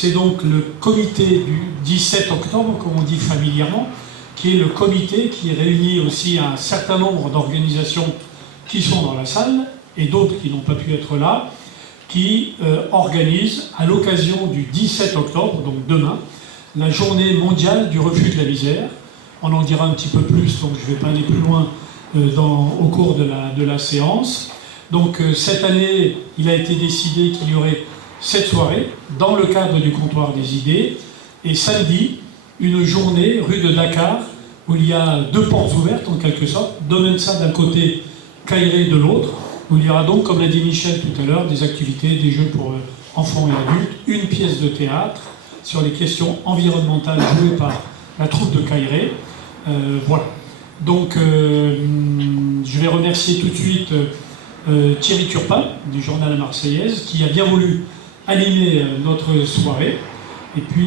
C'est donc le comité du 17 octobre, comme on dit familièrement, qui est le comité qui réunit aussi un certain nombre d'organisations qui sont dans la salle et d'autres qui n'ont pas pu être là, qui organise à l'occasion du 17 octobre, donc demain, la journée mondiale du refus de la misère. On en dira un petit peu plus, donc je ne vais pas aller plus loin au cours de la séance. Donc cette année, il a été décidé qu'il y aurait cette soirée dans le cadre du comptoir des idées, et samedi, une journée rue de Dakar où il y a deux portes ouvertes en quelque sorte, Domensa d'un côté, Kairé de l'autre, où il y aura donc, comme l'a dit Michel tout à l'heure, des activités, des jeux pour enfants et adultes, une pièce de théâtre sur les questions environnementales jouées par la troupe de Kairé. Voilà. Donc je vais remercier tout de suite Thierry Turpin du journal La Marseillaise qui a bien voulu animer notre soirée. Et puis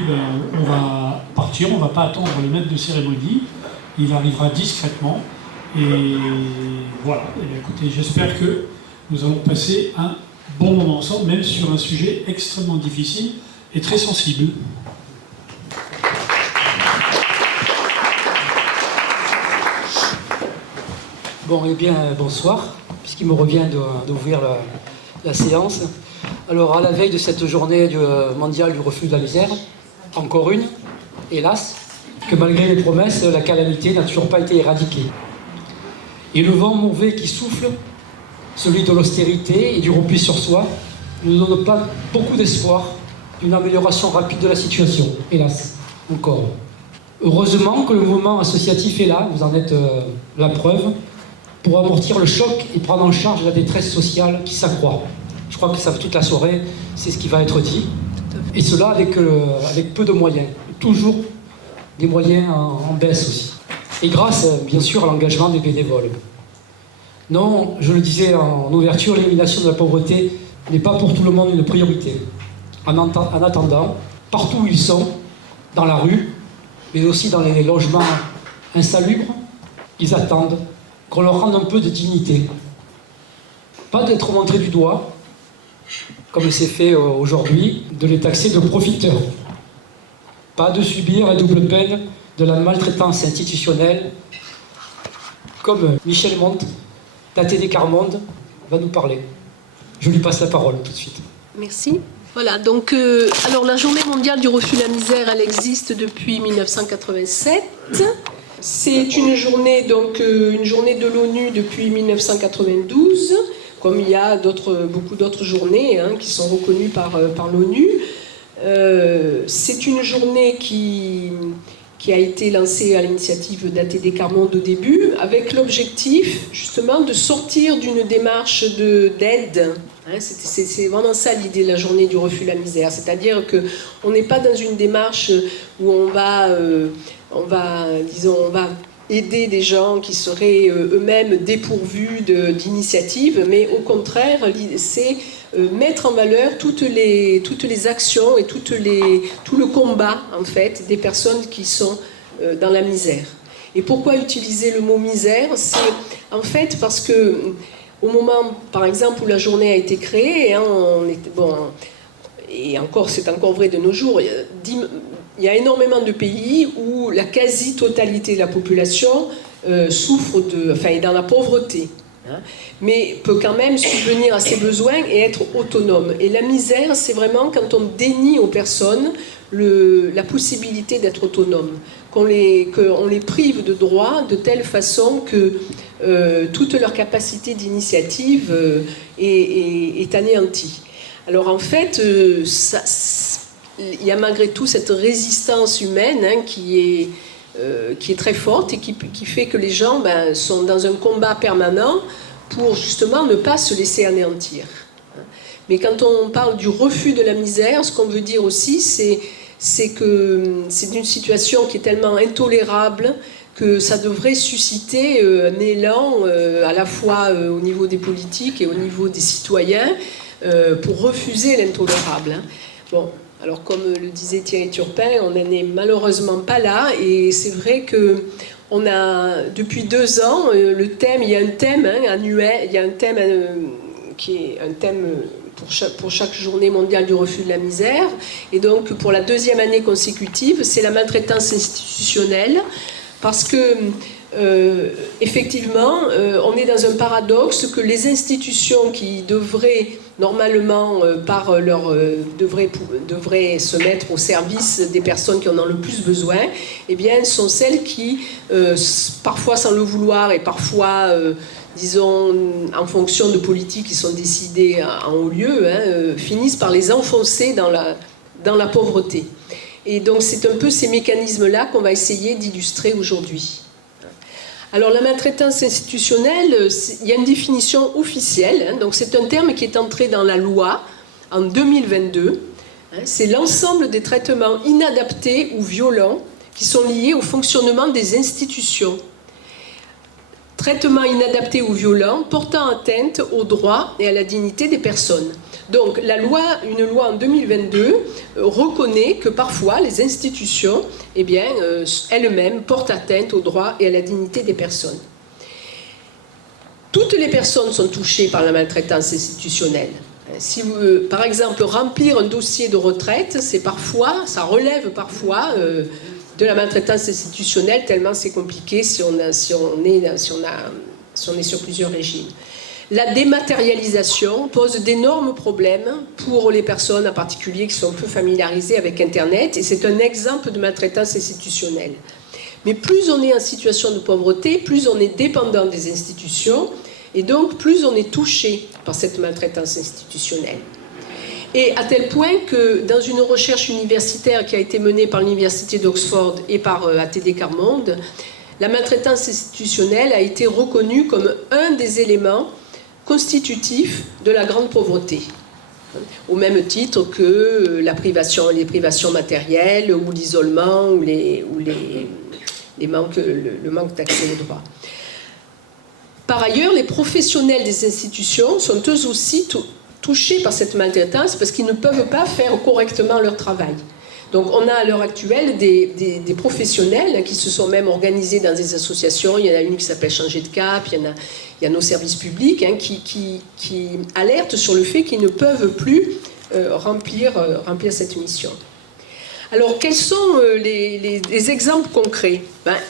on va partir, on ne va pas attendre le maître de cérémonie, il arrivera discrètement. Et voilà, et bien, écoutez, j'espère que nous allons passer un bon moment ensemble, même sur un sujet extrêmement difficile et très sensible. Bon, eh bien, bonsoir, puisqu'il me revient d'ouvrir la séance. Alors, à la veille de cette journée mondiale du refus de la misère, encore une, hélas, que malgré les promesses, la calamité n'a toujours pas été éradiquée. Et le vent mauvais qui souffle, celui de l'austérité et du repli sur soi, ne nous donne pas beaucoup d'espoir d'une amélioration rapide de la situation, hélas, encore. Heureusement que le mouvement associatif est là, vous en êtes la preuve, pour amortir le choc et prendre en charge la détresse sociale qui s'accroît. Je crois que ça toute la soirée, c'est ce qui va être dit. Et cela avec peu de moyens. Toujours des moyens en baisse aussi. Et grâce, bien sûr, à l'engagement des bénévoles. Non, je le disais en ouverture, l'élimination de la pauvreté n'est pas pour tout le monde une priorité. En attendant, partout où ils sont, dans la rue, mais aussi dans les logements insalubres, ils attendent qu'on leur rende un peu de dignité. Pas d'être montrés du doigt, comme c'est fait aujourd'hui, de les taxer de profiteurs. Pas de subir à double peine de la maltraitance institutionnelle, comme Michel Monte, d'ATD Carmonde, va nous parler. Je lui passe la parole tout de suite. Merci. Voilà, donc, alors la Journée mondiale du refus de la misère, elle existe depuis 1987. C'est une journée de l'ONU depuis 1992, comme il y a beaucoup d'autres journées qui sont reconnues par l'ONU. C'est une journée qui a été lancée à l'initiative d'ATD Carmonde au début, avec l'objectif justement de sortir d'une démarche d'aide. C'est vraiment ça l'idée de la journée du refus de la misère, c'est-à-dire qu'on n'est pas dans une démarche où on va aider des gens qui seraient eux-mêmes dépourvus d'initiatives, mais au contraire, c'est mettre en valeur toutes les actions et tout le combat en fait des personnes qui sont dans la misère. Et pourquoi utiliser le mot misère? C'est en fait parce que au moment, par exemple, où la journée a été créée, et c'est encore vrai de nos jours, il y a énormément de pays où la quasi-totalité de la population est dans la pauvreté, mais peut quand même subvenir à ses besoins et être autonome. Et la misère, c'est vraiment quand on dénie aux personnes la possibilité d'être autonomes, qu'on les prive de droits de telle façon que toute leur capacité d'initiative est anéantie. Alors en fait, il y a malgré tout cette résistance humaine qui est très forte et qui fait que les gens sont dans un combat permanent pour justement ne pas se laisser anéantir. Mais quand on parle du refus de la misère, ce qu'on veut dire aussi, c'est que c'est une situation qui est tellement intolérable que ça devrait susciter un élan à la fois au niveau des politiques et au niveau des citoyens pour refuser l'intolérable. Bon, alors comme le disait Thierry Turpin, on n'en est malheureusement pas là, et c'est vrai que on a depuis 2 ans il y a un thème annuel, il y a un thème qui est un thème pour chaque journée mondiale du refus de la misère. Et donc, pour la 2e année consécutive, c'est la maltraitance institutionnelle, parce que, effectivement, on est dans un paradoxe que les institutions qui devraient, normalement, devraient se mettre au service des personnes qui en ont le plus besoin, eh bien, sont celles qui, parfois sans le vouloir et parfois... disons, en fonction de politiques qui sont décidées en haut lieu, finissent par les enfoncer dans la pauvreté. Et donc c'est un peu ces mécanismes-là qu'on va essayer d'illustrer aujourd'hui. Alors la maltraitance institutionnelle, il y a une définition officielle, donc c'est un terme qui est entré dans la loi en 2022. C'est l'ensemble des traitements inadaptés ou violents qui sont liés au fonctionnement des institutions. Traitement inadapté ou violent portant atteinte aux droits et à la dignité des personnes. Donc une loi en 2022 reconnaît que parfois les institutions, eh bien, elles-mêmes portent atteinte aux droits et à la dignité des personnes. Toutes les personnes sont touchées par la maltraitance institutionnelle. Si vous, par exemple, remplir un dossier de retraite, ça relève parfois de la maltraitance institutionnelle, tellement c'est compliqué si on est sur plusieurs régimes. La dématérialisation pose d'énormes problèmes pour les personnes en particulier qui sont peu familiarisées avec Internet, et c'est un exemple de maltraitance institutionnelle. Mais plus on est en situation de pauvreté, plus on est dépendant des institutions, et donc plus on est touché par cette maltraitance institutionnelle. Et à tel point que dans une recherche universitaire qui a été menée par l'Université d'Oxford et par ATD Quart Monde, la maltraitance institutionnelle a été reconnue comme un des éléments constitutifs de la grande pauvreté, au même titre que les privations matérielles ou l'isolement ou le manque d'accès aux droits. Par ailleurs, les professionnels des institutions sont eux aussi touchés par cette maltraitance parce qu'ils ne peuvent pas faire correctement leur travail. Donc on a à l'heure actuelle des professionnels qui se sont même organisés dans des associations. Il y en a une qui s'appelle Changer de Cap, il y a nos services publics qui alertent sur le fait qu'ils ne peuvent plus remplir cette mission. Alors quels sont les exemples concrets ?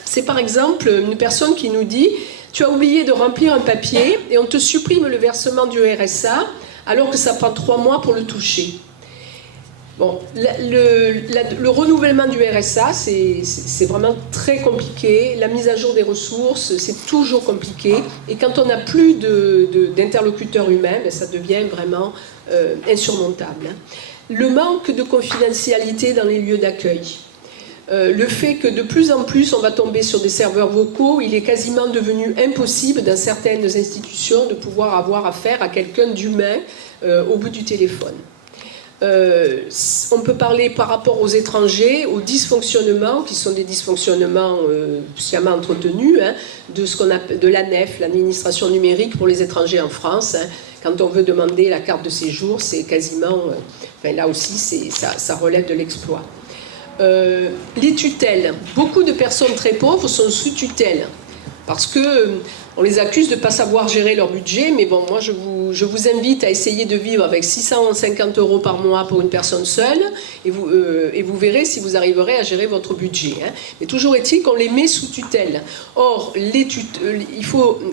C'est par exemple une personne qui nous dit « Tu as oublié de remplir un papier et on te supprime le versement du RSA alors que ça prend 3 mois pour le toucher. » Bon, le renouvellement du RSA, c'est vraiment très compliqué. La mise à jour des ressources, c'est toujours compliqué. Et quand on n'a plus d'interlocuteurs humains, ça devient vraiment insurmontable. Le manque de confidentialité dans les lieux d'accueil. Le fait que de plus en plus on va tomber sur des serveurs vocaux, il est quasiment devenu impossible dans certaines institutions de pouvoir avoir affaire à quelqu'un d'humain au bout du téléphone. On peut parler par rapport aux étrangers, aux dysfonctionnements, qui sont des dysfonctionnements sciemment entretenus, de ce qu'on appelle de l'ANEF, l'administration numérique pour les étrangers en France. Quand on veut demander la carte de séjour, c'est quasiment, là aussi, ça relève de l'exploit. Les tutelles. Beaucoup de personnes très pauvres sont sous tutelle parce qu'on les accuse de ne pas savoir gérer leur budget, mais bon, moi je vous invite à essayer de vivre avec 650 € par mois pour une personne seule et vous verrez si vous arriverez à gérer votre budget. Mais toujours est-il qu'on les met sous tutelle. Or,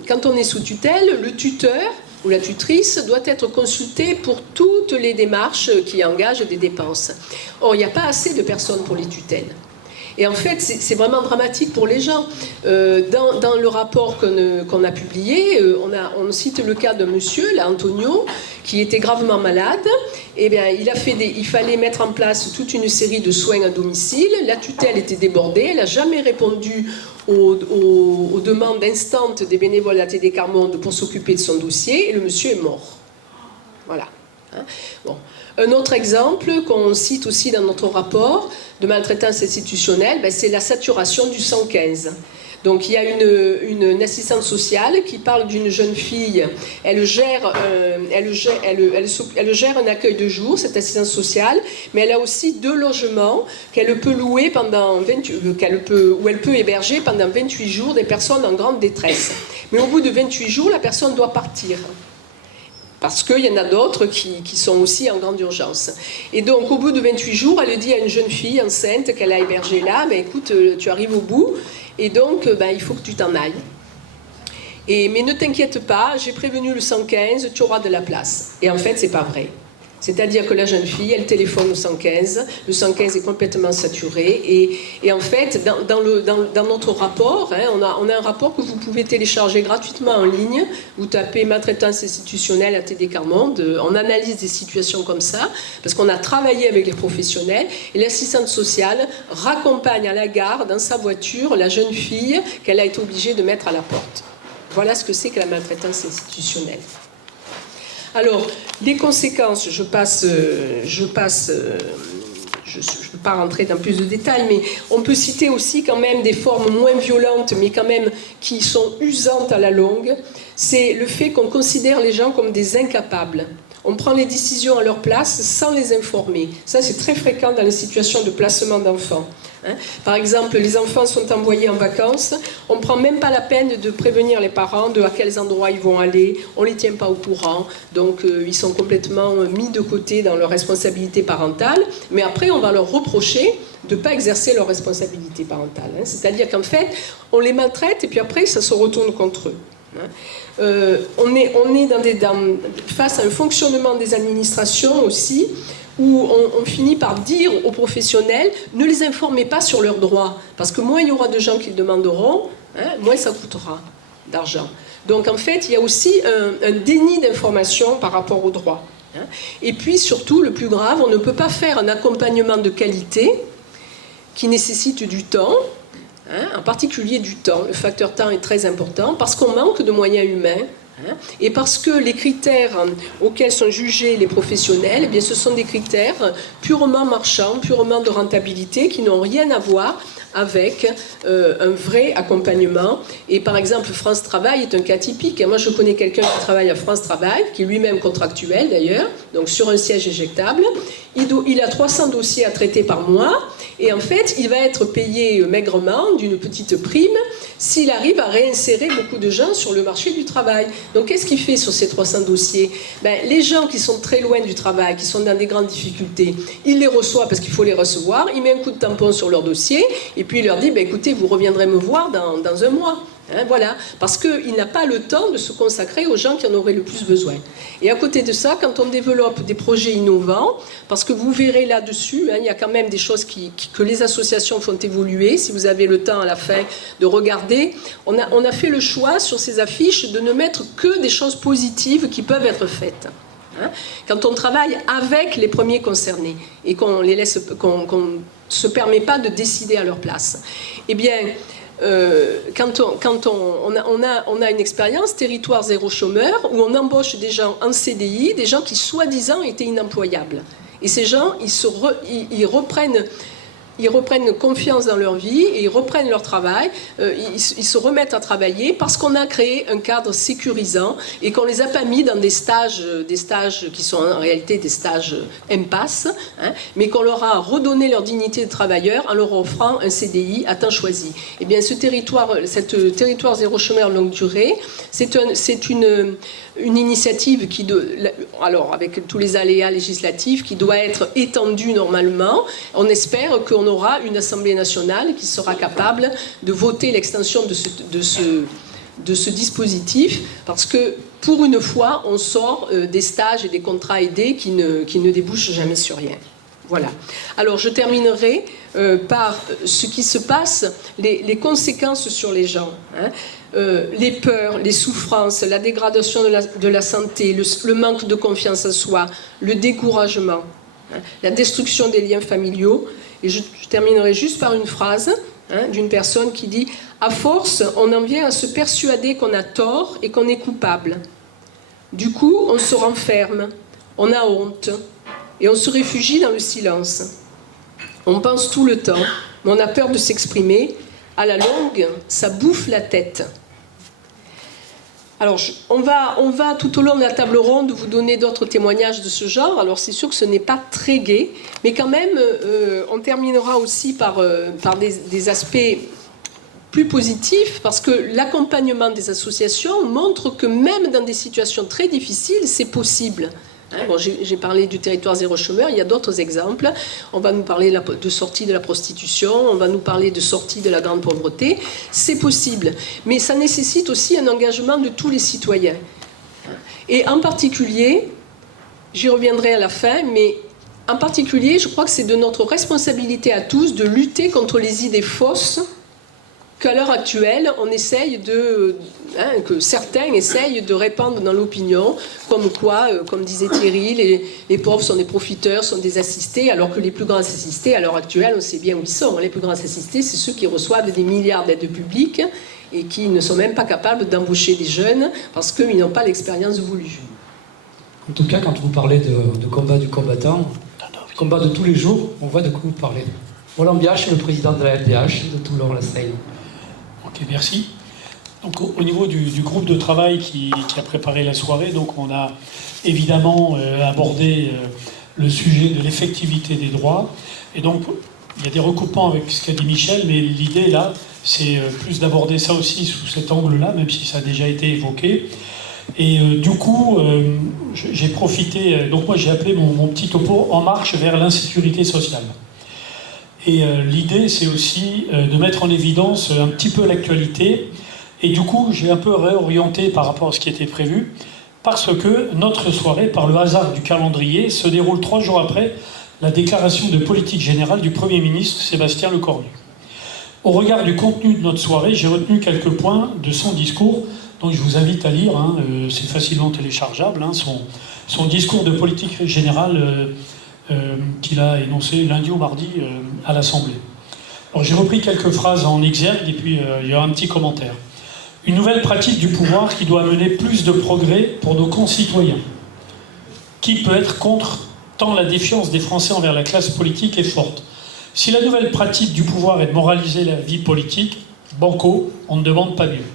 quand on est sous tutelle, le tuteur ou la tutrice doit être consultée pour toutes les démarches qui engagent des dépenses. Or, il n'y a pas assez de personnes pour les tutelles. Et en fait, c'est vraiment dramatique pour les gens. Dans le rapport qu'on a publié, on cite le cas d'un monsieur, là, Antonio, qui était gravement malade. Eh bien, il fallait mettre en place toute une série de soins à domicile. La tutelle était débordée, elle n'a jamais répondu aux demandes instantes des bénévoles de ATD Quart Monde pour s'occuper de son dossier, et le monsieur est mort. Voilà. Bon. Un autre exemple qu'on cite aussi dans notre rapport de maltraitance institutionnelle, c'est la saturation du 115. Donc il y a une assistante sociale qui parle d'une jeune fille. Elle gère un accueil de jour, cette assistante sociale, mais elle a aussi 2 logements qu'elle peut louer où elle peut héberger pendant 28 jours des personnes en grande détresse. Mais au bout de 28 jours, la personne doit partir. Parce qu'il y en a d'autres qui sont aussi en grande urgence. Et donc, au bout de 28 jours, elle dit à une jeune fille enceinte qu'elle a hébergée là, ben, écoute, tu arrives au bout, et donc, ben, il faut que tu t'en ailles. Mais ne t'inquiète pas, j'ai prévenu le 115, tu auras de la place. Et en fait, c'est pas vrai. C'est-à-dire que la jeune fille, elle téléphone au 115, le 115 est complètement saturé, et en fait, dans notre rapport, hein, on a un rapport que vous pouvez télécharger gratuitement en ligne, vous tapez maltraitance institutionnelle à TD Quart Monde, on analyse des situations comme ça, parce qu'on a travaillé avec les professionnels, et l'assistante sociale raccompagne à la gare, dans sa voiture, la jeune fille qu'elle a été obligée de mettre à la porte. Voilà ce que c'est que la maltraitance institutionnelle. Alors, les conséquences, je ne peux pas rentrer dans plus de détails, mais on peut citer aussi quand même des formes moins violentes, mais quand même qui sont usantes à la longue. C'est le fait qu'on considère les gens comme des incapables. On prend les décisions à leur place sans les informer. Ça, c'est très fréquent dans les situations de placement d'enfants. Par exemple, les enfants sont envoyés en vacances, on ne prend même pas la peine de prévenir les parents de à quels endroits ils vont aller, on ne les tient pas au courant, donc ils sont complètement mis de côté dans leur responsabilité parentale, mais après on va leur reprocher de ne pas exercer leur responsabilité parentale. C'est-à-dire qu'en fait, on les maltraite et puis après ça se retourne contre eux. On est face à un fonctionnement des administrations aussi, où on finit par dire aux professionnels, ne les informez pas sur leurs droits, parce que moins il y aura de gens qui le demanderont, moins ça coûtera d'argent. Donc en fait, il y a aussi un déni d'information par rapport aux droits. Et puis surtout, le plus grave, on ne peut pas faire un accompagnement de qualité qui nécessite du temps, en particulier du temps. Le facteur temps est très important, parce qu'on manque de moyens humains, et parce que les critères auxquels sont jugés les professionnels, eh bien, ce sont des critères purement marchands, purement de rentabilité, qui n'ont rien à voir avec un vrai accompagnement. Et par exemple, France Travail est un cas typique. Et moi, je connais quelqu'un qui travaille à France Travail, qui est lui-même contractuel d'ailleurs, donc sur un siège éjectable. Il a 300 dossiers à traiter par mois, et en fait, il va être payé maigrement d'une petite prime s'il arrive à réinsérer beaucoup de gens sur le marché du travail. Donc, qu'est-ce qu'il fait sur ces 300 dossiers ? Les gens qui sont très loin du travail, qui sont dans des grandes difficultés, il les reçoit parce qu'il faut les recevoir, il met un coup de tampon sur leur dossier, et puis il leur dit, écoutez, vous reviendrez me voir dans un mois. Voilà, parce qu'il n'a pas le temps de se consacrer aux gens qui en auraient le plus besoin. Et à côté de ça, quand on développe des projets innovants, parce que vous verrez là-dessus, il y a quand même des choses que les associations font évoluer, si vous avez le temps à la fin de regarder, on a fait le choix sur ces affiches de ne mettre que des choses positives qui peuvent être faites. Quand on travaille avec les premiers concernés et qu'on ne se permet pas de décider à leur place, eh bien, quand on a une expérience territoire zéro chômeur où on embauche des gens en CDI, des gens qui soi-disant étaient inemployables. Et ces gens, ils reprennent confiance dans leur vie et ils reprennent leur travail, ils se remettent à travailler parce qu'on a créé un cadre sécurisant et qu'on ne les a pas mis dans des stages qui sont en réalité des stages impasse, mais qu'on leur a redonné leur dignité de travailleur en leur offrant un CDI à temps choisi. Eh bien, ce territoire zéro chômeur longue durée, c'est une initiative alors avec tous les aléas législatifs, qui doit être étendue normalement. On espère qu'on aura une Assemblée nationale qui sera capable de voter l'extension de ce dispositif, parce que pour une fois, on sort des stages et des contrats aidés qui ne débouchent jamais sur rien. Voilà. Alors je terminerai par ce qui se passe, les conséquences sur les gens. Les peurs, les souffrances, la dégradation de la santé, le manque de confiance en soi, le découragement, la destruction des liens familiaux. Et je terminerai juste par une phrase d'une personne qui dit « À force, on en vient à se persuader qu'on a tort et qu'on est coupable. Du coup, on se renferme, on a honte et on se réfugie dans le silence. On pense tout le temps, mais on a peur de s'exprimer. À la longue, ça bouffe la tête. » Alors, on va tout au long de la table ronde vous donner d'autres témoignages de ce genre. Alors, c'est sûr que ce n'est pas très gai, mais quand même, on terminera aussi par des aspects plus positif parce que l'accompagnement des associations montre que même dans des situations très difficiles, c'est possible. Bon, j'ai parlé du territoire zéro chômeur, il y a d'autres exemples. On va nous parler de sortie de la prostitution, on va nous parler de sortie de la grande pauvreté. C'est possible, mais ça nécessite aussi un engagement de tous les citoyens. Et en particulier, j'y reviendrai à la fin, mais en particulier, je crois que c'est de notre responsabilité à tous de lutter contre les idées fausses qu'à l'heure actuelle, on essaye que certains essayent de répandre dans l'opinion, comme quoi, comme disait Thierry, les pauvres sont des profiteurs, sont des assistés, alors que les plus grands assistés, à l'heure actuelle, on sait bien où ils sont. Les plus grands assistés, c'est ceux qui reçoivent des milliards d'aides publiques et qui ne sont même pas capables d'embaucher des jeunes parce qu'ils n'ont pas l'expérience voulue. En tout cas, quand vous parlez de combat du combattant, combat de tous les jours, on voit de quoi vous parlez. Roland Biache, le président de la LDH de Toulon-la-Seine. Ok, merci. Donc, au niveau du groupe de travail qui a préparé la soirée, donc on a évidemment abordé le sujet de l'effectivité des droits. Et donc, il y a des recoupements avec ce qu'a dit Michel, mais l'idée là, c'est plus d'aborder ça aussi sous cet angle-là, même si ça a déjà été évoqué. Et du coup, j'ai profité, donc moi j'ai appelé mon petit topo « En marche vers l'insécurité sociale ». Et l'idée, c'est aussi de mettre en évidence un petit peu l'actualité. Et du coup, j'ai un peu réorienté par rapport à ce qui était prévu, parce que notre soirée, par le hasard du calendrier, se déroule 3 jours après la déclaration de politique générale du Premier ministre Sébastien Lecornu. Au regard du contenu de notre soirée, j'ai retenu quelques points de son discours, donc je vous invite à lire, c'est facilement téléchargeable, son discours de politique générale qu'il a énoncé lundi ou mardi à l'Assemblée. Alors j'ai repris quelques phrases en exergue et puis il y a un petit commentaire. Une nouvelle pratique du pouvoir qui doit amener plus de progrès pour nos concitoyens. Qui peut être contre tant la défiance des Français envers la classe politique est forte. Si la nouvelle pratique du pouvoir est de moraliser la vie politique, banco, on ne demande pas mieux.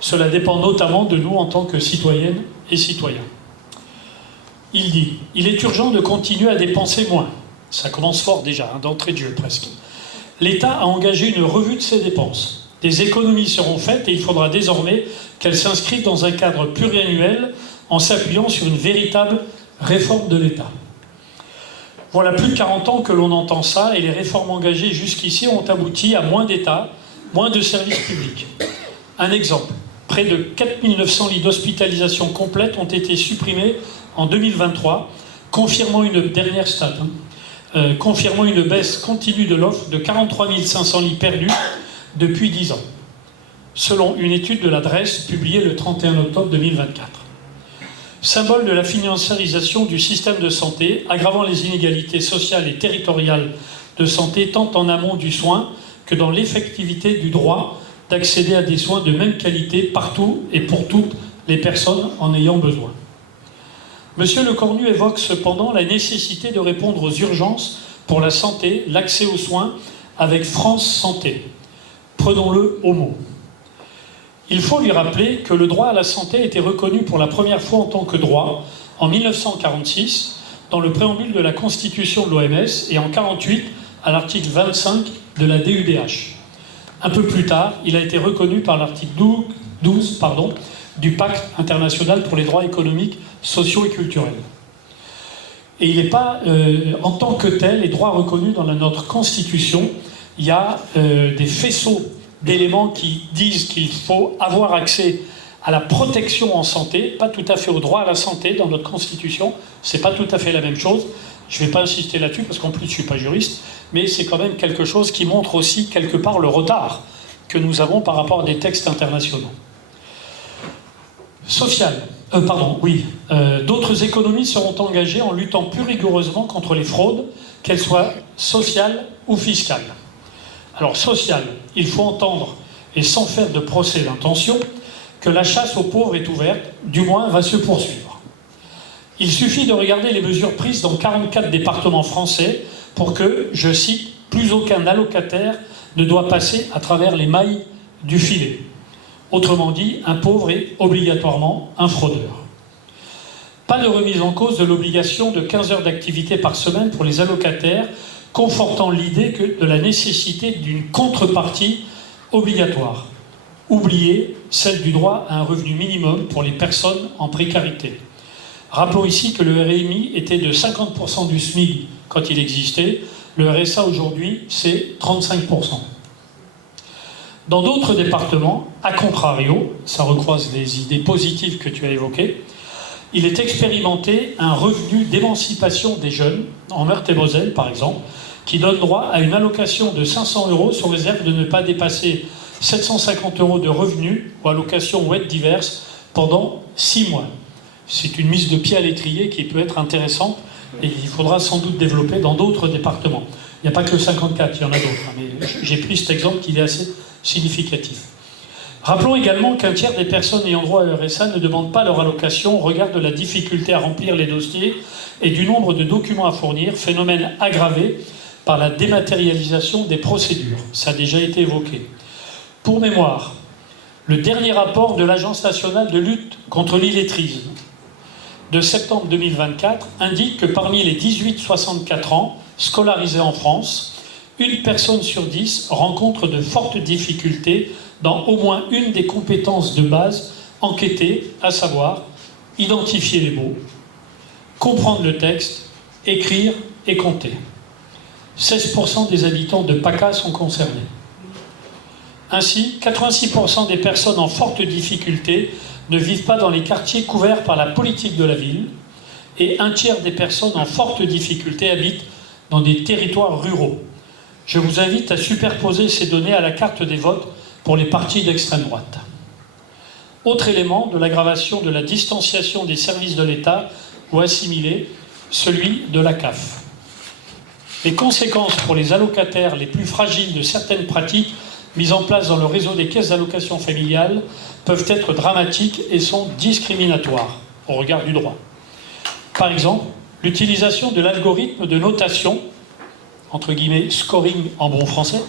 Cela dépend notamment de nous en tant que citoyennes et citoyens. Il dit « Il est urgent de continuer à dépenser moins ». Ça commence fort déjà, d'entrée de jeu presque. L'État a engagé une revue de ses dépenses. Des économies seront faites et il faudra désormais qu'elles s'inscrivent dans un cadre pluriannuel en s'appuyant sur une véritable réforme de l'État. Voilà plus de 40 ans que l'on entend ça et les réformes engagées jusqu'ici ont abouti à moins d'État, moins de services publics. Un exemple, près de 4900 lits d'hospitalisation complète ont été supprimés en 2023, confirmant une dernière stat, confirmant une baisse continue de l'offre de 43 500 lits perdus depuis 10 ans, selon une étude de la DREES publiée le 31 octobre 2024. Symbole de la financiarisation du système de santé, aggravant les inégalités sociales et territoriales de santé tant en amont du soin que dans l'effectivité du droit d'accéder à des soins de même qualité partout et pour toutes les personnes en ayant besoin. Monsieur Lecornu évoque cependant la nécessité de répondre aux urgences pour la santé, l'accès aux soins avec France Santé. Prenons-le au mot. Il faut lui rappeler que le droit à la santé a été reconnu pour la première fois en tant que droit en 1946 dans le préambule de la Constitution de l'OMS et en 1948 à l'article 25 de la DUDH. Un peu plus tard, il a été reconnu par l'article 12 du Pacte international pour les droits économiques, sociaux et culturels. Et il n'est pas, en tant que tel, les droits reconnus dans notre Constitution, il y a des faisceaux d'éléments qui disent qu'il faut avoir accès à la protection en santé, pas tout à fait au droit à la santé dans notre Constitution, c'est pas tout à fait la même chose. Je ne vais pas insister là-dessus parce qu'en plus je ne suis pas juriste, mais c'est quand même quelque chose qui montre aussi quelque part le retard que nous avons par rapport à des textes internationaux. D'autres économies seront engagées en luttant plus rigoureusement contre les fraudes, qu'elles soient sociales ou fiscales. Alors, sociales, il faut entendre, et sans faire de procès d'intention, que la chasse aux pauvres est ouverte, du moins va se poursuivre. Il suffit de regarder les mesures prises dans 44 départements français pour que, je cite, « plus aucun allocataire ne doit passer à travers les mailles du filet ». Autrement dit, un pauvre est obligatoirement un fraudeur. Pas de remise en cause de l'obligation de 15 heures d'activité par semaine pour les allocataires, confortant l'idée de la nécessité d'une contrepartie obligatoire. Oubliez celle du droit à un revenu minimum pour les personnes en précarité. Rappelons ici que le RMI était de 50% du SMIC quand il existait. Le RSA aujourd'hui, c'est 35%. Dans d'autres départements, à contrario, ça recroise les idées positives que tu as évoquées, il est expérimenté un revenu d'émancipation des jeunes, en Meurthe-et-Moselle par exemple, qui donne droit à une allocation de 500 € sous réserve de ne pas dépasser 750 € de revenus ou allocations ou aides diverses pendant 6 mois. C'est une mise de pied à l'étrier qui peut être intéressante et il faudra sans doute développer dans d'autres départements. Il n'y a pas que le 54, il y en a d'autres, mais j'ai pris cet exemple qui est assez significatif. Rappelons également qu'un tiers des personnes ayant droit à RSA ne demandent pas leur allocation au regard de la difficulté à remplir les dossiers et du nombre de documents à fournir, phénomène aggravé par la dématérialisation des procédures. Ça a déjà été évoqué. Pour mémoire, le dernier rapport de l'Agence nationale de lutte contre l'illettrisme de septembre 2024 indique que parmi les 18-64 ans scolarisés en France, une personne sur 10 rencontre de fortes difficultés dans au moins une des compétences de base enquêtées, à savoir identifier les mots, comprendre le texte, écrire et compter. 16% des habitants de PACA sont concernés. Ainsi, 86% des personnes en forte difficulté ne vivent pas dans les quartiers couverts par la politique de la ville et un tiers des personnes en forte difficulté habitent dans des territoires ruraux. Je vous invite à superposer ces données à la carte des votes pour les partis d'extrême droite. Autre élément de l'aggravation de la distanciation des services de l'État ou assimilé, celui de la CAF. Les conséquences pour les allocataires les plus fragiles de certaines pratiques mises en place dans le réseau des caisses d'allocation familiale peuvent être dramatiques et sont discriminatoires au regard du droit. Par exemple, l'utilisation de l'algorithme de notation, entre guillemets scoring en bon français,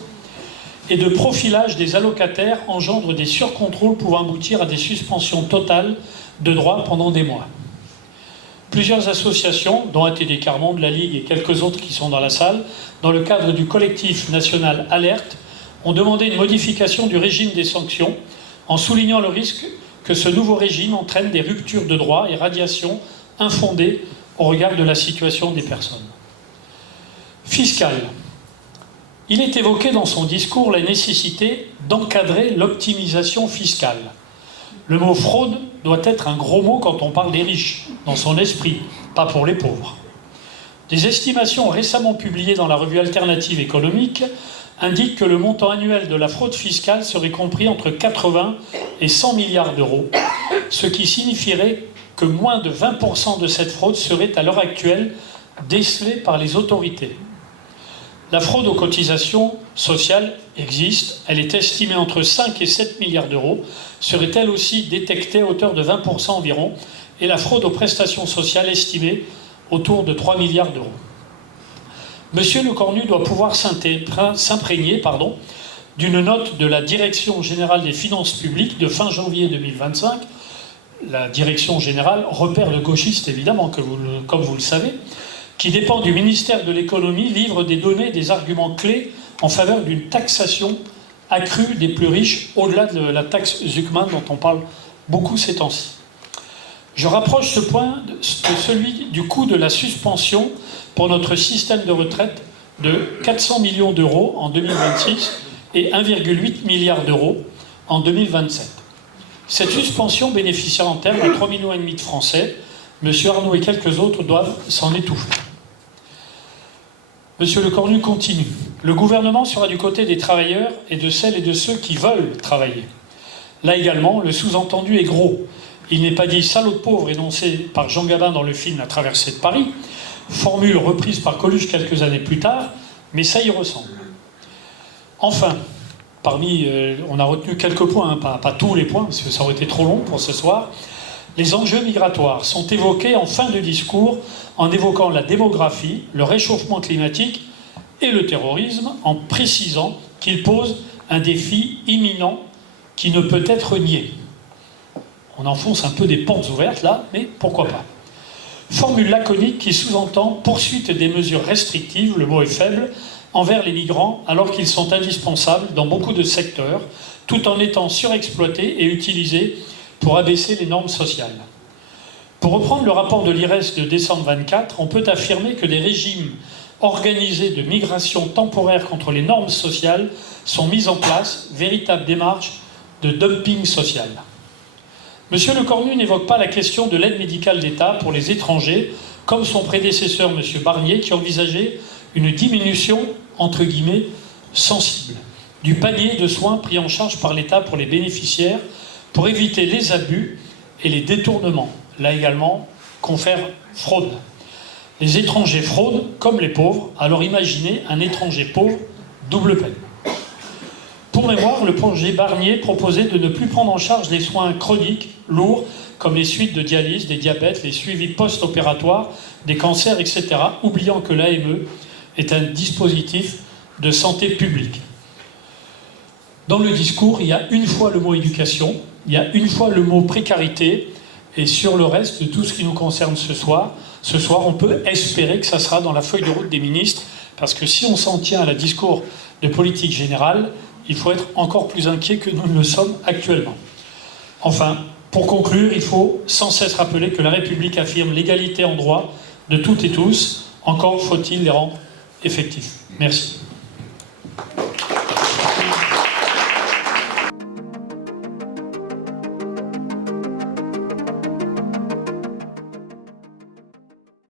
et de profilage des allocataires engendre des surcontrôles pouvant aboutir à des suspensions totales de droits pendant des mois. Plusieurs associations, dont ATD Quart Monde, la Ligue et quelques autres qui sont dans la salle, dans le cadre du collectif national Alerte, ont demandé une modification du régime des sanctions en soulignant le risque que ce nouveau régime entraîne des ruptures de droits et radiations infondées au regard de la situation des personnes. Fiscal. Il est évoqué dans son discours la nécessité d'encadrer l'optimisation fiscale. Le mot fraude doit être un gros mot quand on parle des riches, dans son esprit, pas pour les pauvres. Des estimations récemment publiées dans la revue Alternative économique indiquent que le montant annuel de la fraude fiscale serait compris entre 80 et 100 milliards d'euros, ce qui signifierait que moins de 20% de cette fraude serait à l'heure actuelle décelée par les autorités. La fraude aux cotisations sociales existe, elle est estimée entre 5 et 7 milliards d'euros, serait elle aussi détectée à hauteur de 20% environ, et la fraude aux prestations sociales estimée autour de 3 milliards d'euros. Monsieur Lecornu doit pouvoir s'imprégner d'une note de la Direction générale des finances publiques de fin janvier 2025, la Direction générale, repère de gauchistes évidemment, comme vous le savez, qui dépend du ministère de l'économie, livre des données, des arguments clés en faveur d'une taxation accrue des plus riches, au-delà de la taxe Zuckman dont on parle beaucoup ces temps-ci. Je rapproche ce point de celui du coût de la suspension pour notre système de retraite de 400 millions d'euros en 2026 et 1,8 milliard d'euros en 2027. Cette suspension bénéficiera en termes à 3,5 millions de Français. M. Arnaud et quelques autres doivent s'en étouffer. Monsieur Lecornu continue. Le gouvernement sera du côté des travailleurs et de celles et de ceux qui veulent travailler. Là également, le sous-entendu est gros. Il n'est pas dit « salaud de pauvre » énoncé par Jean Gabin dans le film « La traversée de Paris », formule reprise par Coluche quelques années plus tard, mais ça y ressemble. Enfin, on a retenu quelques points, pas tous les points, parce que ça aurait été trop long pour ce soir. Les enjeux migratoires sont évoqués en fin de discours en évoquant la démographie, le réchauffement climatique et le terrorisme, en précisant qu'ils posent un défi imminent qui ne peut être nié. On enfonce un peu des portes ouvertes là, mais pourquoi pas. Formule laconique qui sous-entend poursuite des mesures restrictives, le mot est faible, envers les migrants alors qu'ils sont indispensables dans beaucoup de secteurs, tout en étant surexploités et utilisés pour abaisser les normes sociales. Pour reprendre le rapport de l'IRES de décembre 24, on peut affirmer que des régimes organisés de migration temporaire contre les normes sociales sont mis en place, véritable démarche de dumping social. Monsieur Lecornu n'évoque pas la question de l'aide médicale d'État pour les étrangers, comme son prédécesseur, Monsieur Barnier, qui envisageait une diminution, entre guillemets, sensible, du panier de soins pris en charge par l'État pour les bénéficiaires, pour éviter les abus et les détournements. Là également, confère fraude. Les étrangers fraudent comme les pauvres, alors imaginez un étranger pauvre, double peine. Pour mémoire, le projet Barnier proposait de ne plus prendre en charge les soins chroniques, lourds, comme les suites de dialyse, des diabètes, les suivis post-opératoires, des cancers, etc., oubliant que l'AME est un dispositif de santé publique. Dans le discours, il y a une fois le mot éducation, il y a une fois le mot précarité, et sur le reste de tout ce qui nous concerne ce soir, on peut espérer que ça sera dans la feuille de route des ministres, parce que si on s'en tient à la discours de politique générale, il faut être encore plus inquiet que nous ne le sommes actuellement. Enfin, pour conclure, il faut sans cesse rappeler que la République affirme l'égalité en droit de toutes et tous. Encore faut-il les rendre effectifs. Merci.